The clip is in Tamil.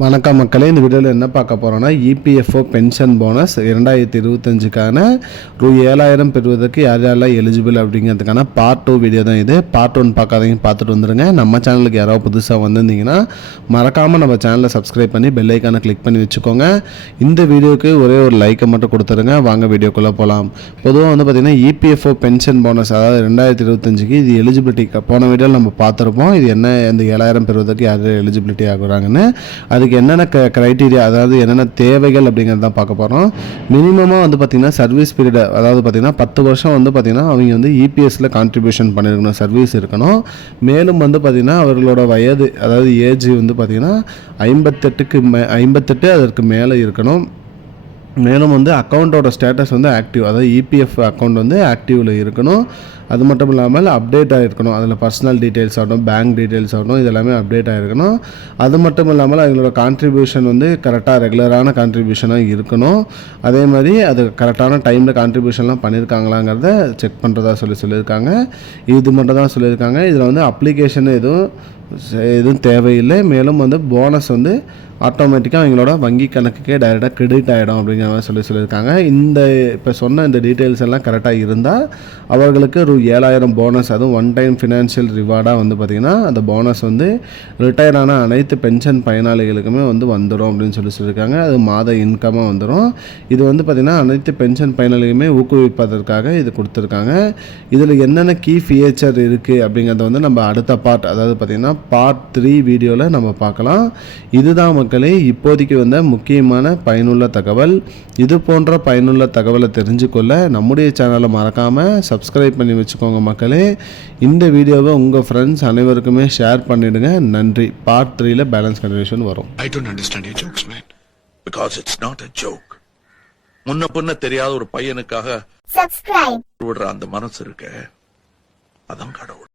வணக்கம் மக்களே இந்த வீடியோவில் என்ன பார்க்க போகிறோன்னா இபிஎஃப்ஓ பென்ஷன் போனஸ் இரண்டாயிரத்தி இருபத்தஞ்சுக்கான ரூ ஏழாயிரம் பெறுவதற்கு யார் யாரெல்லாம் எலிஜிபிள் அப்படிங்கிறதுக்கான பார்ட் டூ வீடியோ தான் இது. பார்ட் ஒன் பார்க்காதீங்க பார்த்துட்டு வந்துருங்க. நம்ம சேனலுக்கு யாராவது புதுசாக வந்திருந்தீங்கன்னா மறக்காமல் நம்ம சேனலை சப்ஸ்கிரைப் பண்ணி பெல் ஐக்கானை கிளிக் பண்ணி வச்சுக்கோங்க. இந்த வீடியோக்கு ஒரே ஒரு லைக்கை மட்டும் கொடுத்துருங்க. வாங்க வீடியோக்குள்ளே போகலாம் பொதுவாக வந்து பார்த்திங்கன்னா இபிஎஃப்ஓ பென்ஷன் போனஸ் அதாவது ரெண்டாயிரத்தி இருபத்தஞ்சுக்கு இது எலிஜிபிலிட்டி போன வீடியோவில் நம்ம பார்த்துருப்போம். இது என்ன இந்த ஏழாயிரம் பெறுவதற்கு யார் எலிஜிபிலிட்டி ஆகுறாங்கன்னு. அது அதுக்கு என்னென்ன க க்ரைட்டீரியா அதாவது என்னென்ன தேவைகள் அப்படிங்கிறது தான் பார்க்க போகிறோம் மினிமமாக வந்து பார்த்திங்கன்னா சர்வீஸ் பீரியட் அதாவது பார்த்திங்கன்னா பத்து வருஷம் வந்து பார்த்திங்கன்னா அவங்க வந்து இபிஎஸ்சில் கான்ட்ரிபியூஷன் பண்ணியிருக்கணும் சர்வீஸ் இருக்கணும். மேலும் வந்து பார்த்திங்கன்னா அவர்களோட வயது அதாவது ஏஜ் வந்து பார்த்திங்கன்னா ஐம்பத்தெட்டுக்கு மே ஐம்பத்தெட்டு அதற்கு மேலே இருக்கணும். மேலும் வந்து அக்கௌண்ட்டோட ஸ்டேட்டஸ் வந்து ஆக்டிவ் அதாவது இபிஎஃப் அக்கௌண்ட் வந்து ஆக்டிவில் இருக்கணும். அது மட்டும் இல்லாமல் அப்டேட் ஆகிருக்கணும் அதில் பர்சனல் டீட்டெயில்ஸ் ஆகட்டும் பேங்க் டீட்டெயில்ஸ் ஆகட்டும் இது எல்லாமே அப்டேட் ஆகிருக்கணும் அது மட்டும் இல்லாமல் அவங்களோட கான்ட்ரிபியூஷன் வந்து கரெக்டாக ரெகுலரான கான்ட்ரிபியூஷனாக இருக்கணும். அதே மாதிரி அது கரெக்டான டைமில் கான்ட்ரிபியூஷன்லாம் பண்ணியிருக்காங்களாங்கிறத செக் பண்ணுறதா சொல்லி சொல்லியிருக்காங்க. இது மட்டும் தான் சொல்லியிருக்காங்க. இதில் வந்து அப்ளிகேஷன் எதுவும் எதுவும் தேவையில்லை. மேலும் வந்து போனஸ் வந்து ஆட்டோமேட்டிக்காக அவங்களோட வங்கி கணக்குக்கே டைரெக்டாக கிரெடிட் ஆகிடும் அப்படிங்கிற மாதிரி சொல்லி சொல்லியிருக்காங்க. இந்த இப்போ சொன்ன இந்த டீட்டெயில்ஸ் எல்லாம் கரெக்டாக இருந்தால் அவர்களுக்கு ஒரு ஏழாயிரம் போனஸ் அதுவும் ஒன் டைம் ஃபினான்ஷியல் ரிவார்டாக வந்து பார்த்திங்கன்னா அந்த போனஸ் வந்து ரிட்டையர் ஆன அனைத்து பென்ஷன் பயனாளிகளுக்குமே வந்து வந்துடும் அப்படின்னு சொல்லி சொல்லியிருக்காங்க. அது மாத இன்கமாக வந்துடும் இது வந்து பார்த்திங்கன்னா அனைத்து பென்ஷன் பயனாளிகளுமே ஊக்குவிப்பதற்காக இது கொடுத்துருக்காங்க. இதில் என்னென்ன கீ ஃபியேச்சர் இருக்குது அப்படிங்கிறத வந்து நம்ம அடுத்த பார்ட் அதாவது பார்த்திங்கன்னா பார்ட் த்ரீ வீடியோவில் நம்ம பார்க்கலாம். இதுதான் மக்களே இப்போதைக்கு வந்த முக்கியமான பயனுள்ள தகவல். இது போன்ற பயனுள்ள தகவலை தெரிஞ்சுக்கொள்ள நம்முடைய சேனலை மறக்காமல் சப்ஸ்கிரைப் பண்ணி வச்சுக்கோங்க மக்களே. இந்த வீடியோவை உங்கள் ஃப்ரெண்ட்ஸ் அனைவருக்குமே ஷேர் பண்ணிவிடுங்க நன்றி. பார்ட் த்ரீல பேலன்ஸ் கண்டினியூஷன் வரும். I don't understand your jokes, man. Because it's not a joke. முன்ன பின்ன தெரியாத ஒரு பையனுக்காக subscribe. விடுற அந்த மனசு இருக்க. அதான் கடவுள்.